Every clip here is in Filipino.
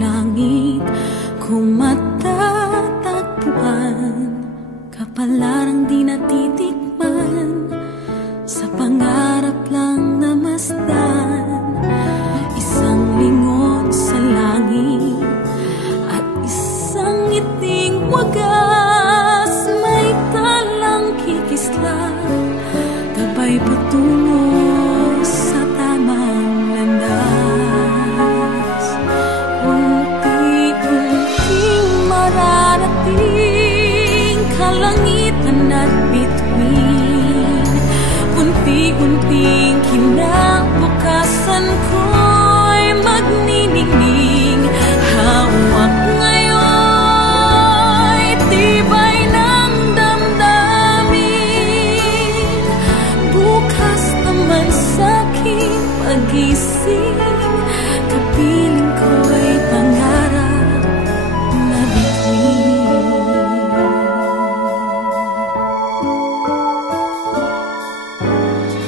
langit kung matatagpuan, kapalarang di natitikman, sa pangarap lang namasdan. Isang lingon sa langit at isang ngiting wagas, may talang kikislap, gabay patungo sa tamang landas. Unti-unting mararating kalangitan at bituin, unti-unting kinabukasan ko'y magniningning. Hawak ngayon tibay ng damdamin, bukas naman sa'king pag-ising, kapiling ko'y pangarap na bituin.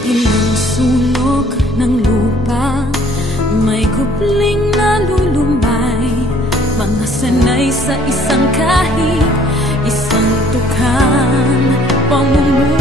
Ilang sulok ng lupa, may kupling na lulumbay, mga sanay sa isang kahig, isang tukan, pamumuhay